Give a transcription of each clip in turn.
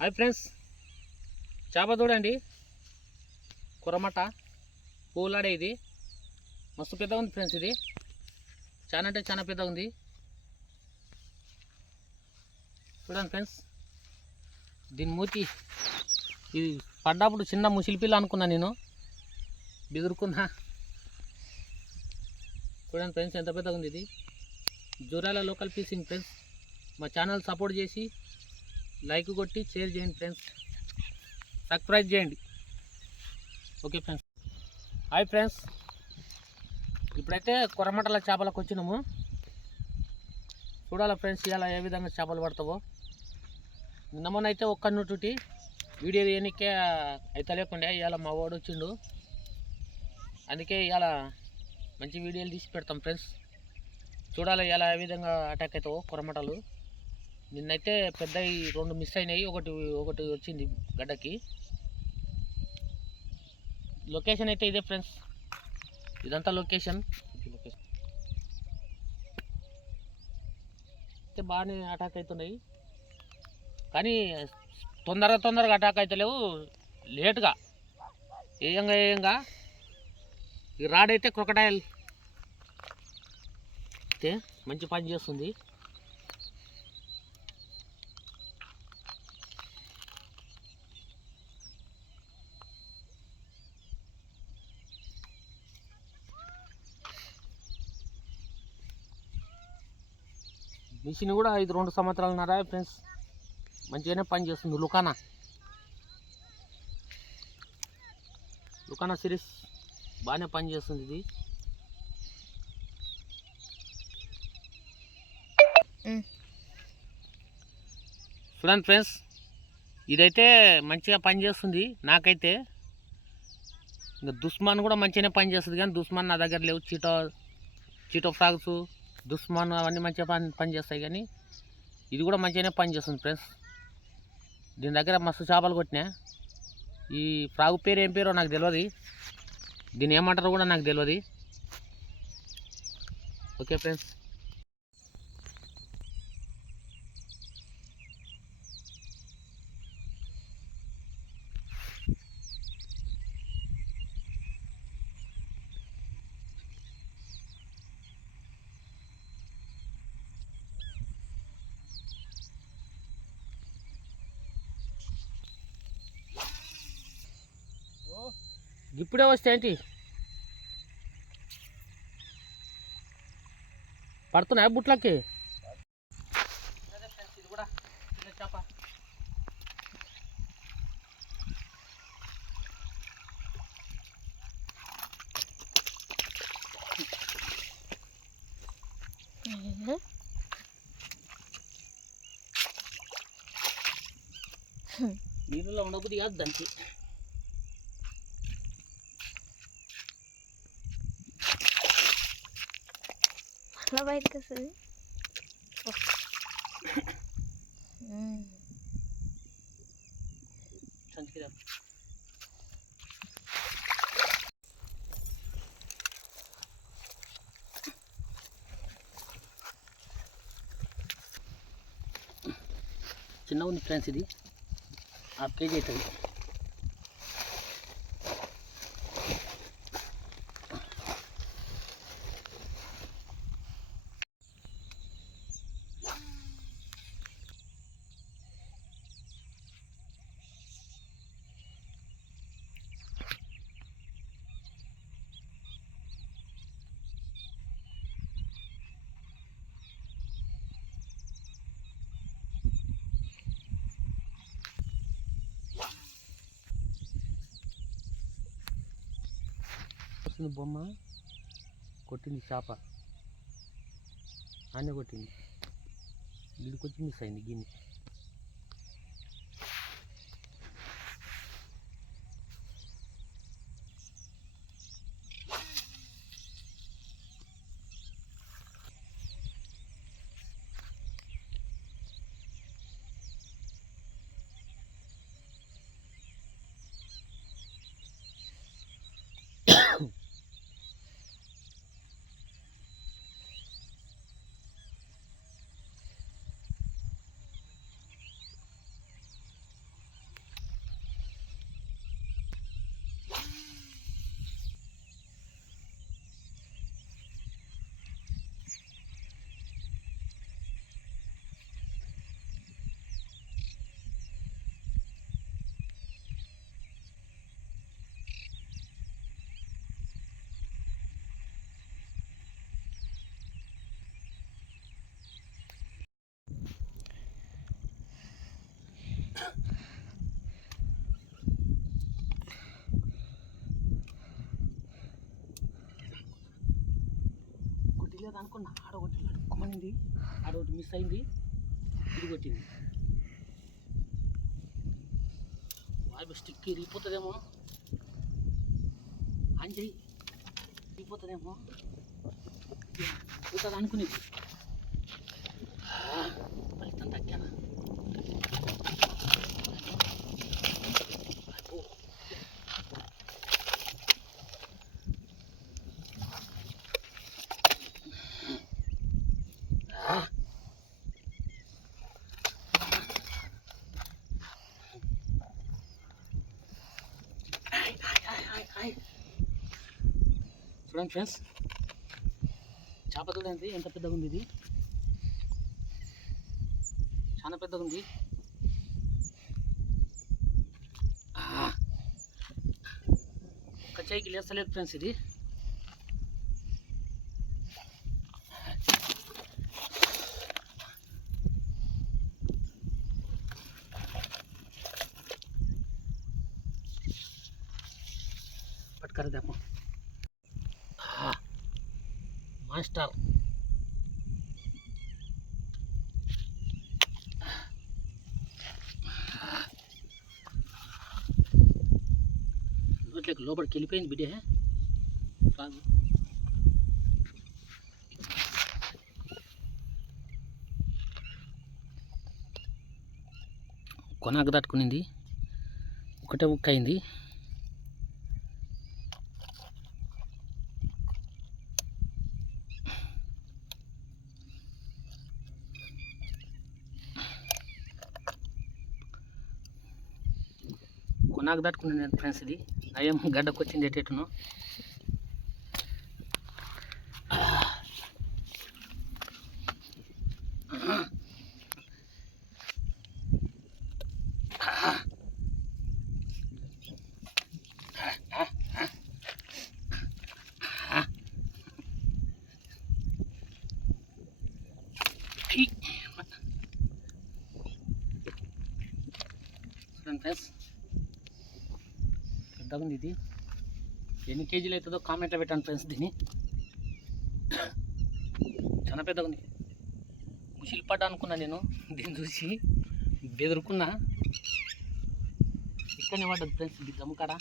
Hi friends, చేప చూడండి. కురమట పూలాడే ఇది మస్తు పెద్దగా ఉంది ఫ్రెండ్స్. ఇది చాలా అంటే చాలా పెద్దగా ఉంది. చూడండి ఫ్రెండ్స్, దీని మూతి ఇది పడ్డప్పుడు చిన్న ముసిలి పిల్ల అనుకున్నా, నేను బెదురుకున్నా. చూడండి ఫ్రెండ్స్, ఎంత పెద్దగా ఉంది ఇది. Jurala local fishing friends. మా ఛానల్ సపోర్ట్ చేసి లైక్ కొట్టి షేర్ చేయండి ఫ్రెండ్స్, సబ్స్క్రైబ్ చేయండి. Okay friends. హాయ్ ఫ్రెండ్స్, ఇప్పుడైతే కొరమటల చేపలకు వచ్చినాము. చూడాలి ఫ్రెండ్స్, ఇలా ఏ విధంగా చేపలు పడతావో. నిన్నమోనైతే ఒక్క నూటి వీడియో తీయనికే అయితే లేకుండా ఇవాళ మా వాడు వచ్చిండు, అందుకే ఇవాళ మంచి వీడియోలు తీసి పెడతాం ఫ్రెండ్స్. చూడాలి ఇలా ఏ విధంగా అటాక్ అవుతావో కొరమటలు. నిన్నైతే పెద్ద 2 మిస్ అయినాయి, ఒకటి వచ్చింది గడ్డకి. లొకేషన్ అయితే ఇదే ఫ్రెండ్స్, ఇదంతా లొకేషన్ అయితే బాగానే అటాక్ అవుతున్నాయి, కానీ తొందరగా అటాక్ అవుతలేవు, లేటుగా ఏంగా. ఈ రాడ్ అయితే క్రొకడైల్ అయితే మంచి పని చేస్తుంది. మిషన్ కూడా 2 సంవత్సరాలున్నర ఫ్రెండ్స్, మంచిగానే పని చేస్తుంది. లుకానా సిరీస్ బాగానే పని చేస్తుంది ఇది. చూడండి ఫ్రెండ్స్, ఇదైతే మంచిగా పని చేస్తుంది నాకైతే. ఇంకా దుస్మాన్ కూడా మంచిగానే పని చేస్తుంది, కానీ దుస్మాన్ నా దగ్గర లేవు. చీటో ఫ్రాగ్స్, దుస్మాన్ అవన్నీ మంచిగా పని చేస్తాయి, కానీ ఇది కూడా మంచిగానే పని చేస్తుంది ఫ్రెండ్స్. దీని దగ్గర మస్తు చేపలు కొట్టినా. ఈ ఫ్రాగు పేరు ఏం పేరో నాకు తెలియదు, దీన్ని ఏమంటారో కూడా నాకు తెలియదు. Okay friends. ఇప్పుడే వస్తే ఏంటి పడుతున్నాయా బుట్లకి? ఇది కూడా చిన్న చేప. నీళ్ళలో ఉండబుద్ధి కాదు దానికి. అలా బయటకు వస్తుంది. చిన్న ఉంది ఫ్రెండ్స్, ఇది 1/2 kg అవుతుంది. బొమ్మ కొట్టింది, చేప ఆనే కొట్టింది, గిడికొచ్చి మిస్ అయింది గిన్నె. అనుకున్నా, ఆడ కొట్టింది, అడుక్కుమనింది, ఆడ ఒకటి మిస్ అయింది, ఇది కొట్టింది. వాయి స్టిక్ ఇరిగిపోతుందేమో, ఆన్ చేయి, ఇరిగిపోతుందేమో పోతుంది అనుకునేది. ఫలితం తగ్గానా చూడండి ఫ్రెండ్స్, చేప చూడండి ఎంత పెద్దగా ఉంది. ఇది చాలా పెద్దగా ఉంది. ఒక చేయికి లేస్తలేదు ఫ్రెండ్స్. ఇది పట్టుకర దాపం మాస్టర్. లోపలికి వెళ్ళిపోయింది బిడ్డే రాదు. కొనాకు తట్టుకునింది, ఒకటే ఉక్క అయింది. కొనాకు తట్టుకున్నాను ఫ్రెండ్స్. ఇది అయ్యం గడ్డకు వచ్చింది ఎటెట్టును. ఫ్రెండ్స్ పెద్దగా ఉంది. ఇది ఎన్ని కేజీలు అవుతుందో కామెంట్లో పెట్టాను ఫ్రెండ్స్. దీన్ని చాలా పెద్దగా ఉంది. ముసిలి పడ్డా అనుకున్నా నేను, దీన్ని చూసి బెదురుకున్నా. ఇక్కడనే పడ్డది ఫ్రెండ్స్. ఇది జమ్ముకాడ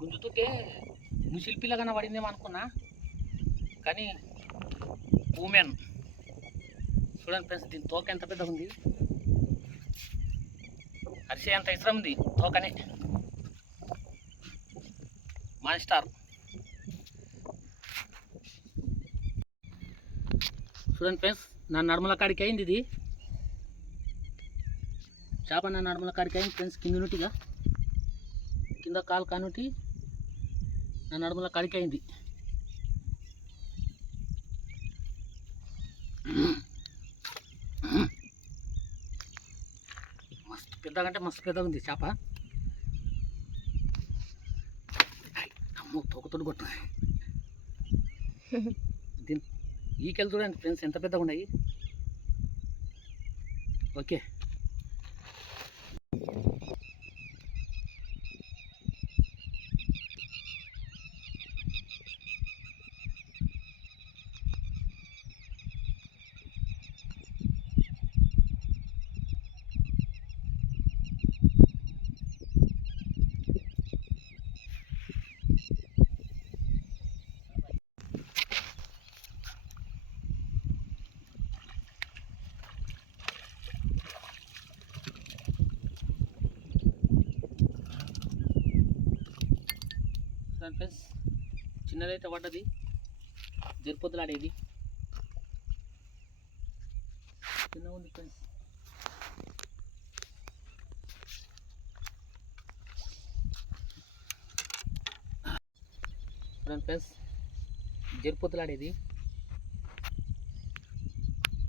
గుంజుతుంటే ముసిలి పిల్లగానే పడిందేమో అనుకున్నా, కానీ ఉమెన్. చూడండి ఫ్రెండ్స్, దీని తోక ఎంత పెద్దగా ఉంది. అరిసే అంత ఇష్టం ఉంది తోకనే. మాస్టర్ చూడండి ఫ్రెండ్స్, నా నడుముల కాడికి అయింది. ఇది చేప నా నడుముల కాడికి అయింది ఫ్రెండ్స్. కింద నుంటిగా కింద కాలు కానుటి నా నడుముల కాడికి అయింది. మస్తు పెద్దగా అంటే మస్తు పెద్దగా ఉంది చేప. అమ్మో తోకతోడు కొట్టు. దీని ఈకెళ్ళి చూడండి ఫ్రెండ్స్ ఎంత పెద్దగా ఉన్నాయి. ఓకే ఫ్రెండ్స్, చిన్నదైతే పడ్డది, జరిపోతులాడేది చిన్న ఉంది ఫ్రెండ్స్. ఫ్రెండ్స్ జరిపోతులాడేది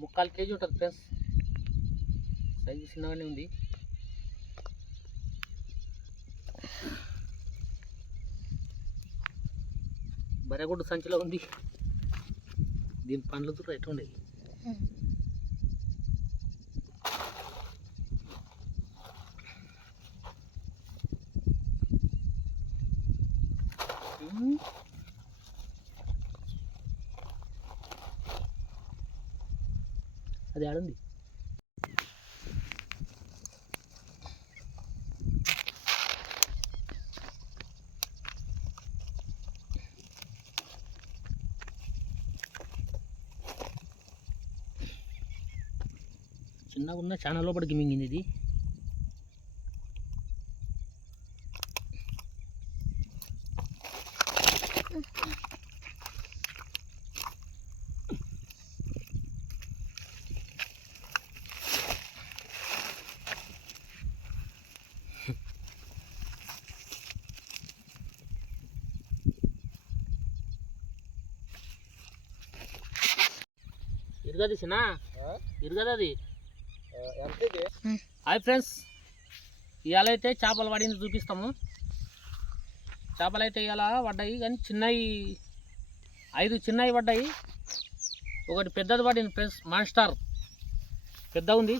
3/4 కేజీ ఉంటుంది ఫ్రెండ్స్. సైజు చిన్నగానే ఉంది. బరగుడ్డు సంచిలో ఉంది. దీని పండ్లు చూడ ఎట్లా ఉండేది. అది ఆడుంది. చిన్నగా ఉన్న చాలా లోపలికి మింగింది ఇది. ఇరుగది సినా ఇరుగది అది. హాయ్ ఫ్రెండ్స్, ఇవాళ అయితే చేపలు పడింది చూపిస్తాము. చేపలు అయితే ఇవాళ పడ్డాయి, కానీ చిన్నవి 5 చిన్నవి పడ్డాయి, ఒకటి పెద్దది పడింది ఫ్రెండ్స్. మాన్స్టార్ పెద్ద ఉంది.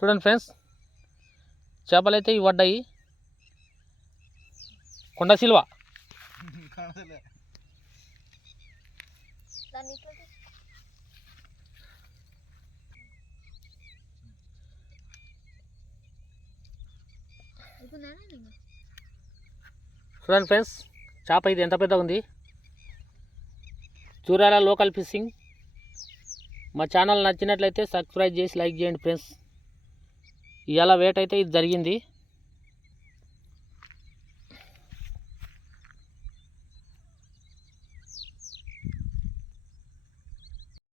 చూడండి ఫ్రెండ్స్, చేపలు అయితే ఇవి పడ్డాయి. కొండ సిల్వ చూడండి ఫ్రెండ్స్, చేప ఇది ఎంత పెద్దగా ఉంది. Jurala local fishing. మా ఛానల్ నచ్చినట్లయితే సబ్స్క్రైబ్ చేసి లైక్ చేయండి ఫ్రెండ్స్. ఇవాళ వేట అయితే ఇది జరిగింది.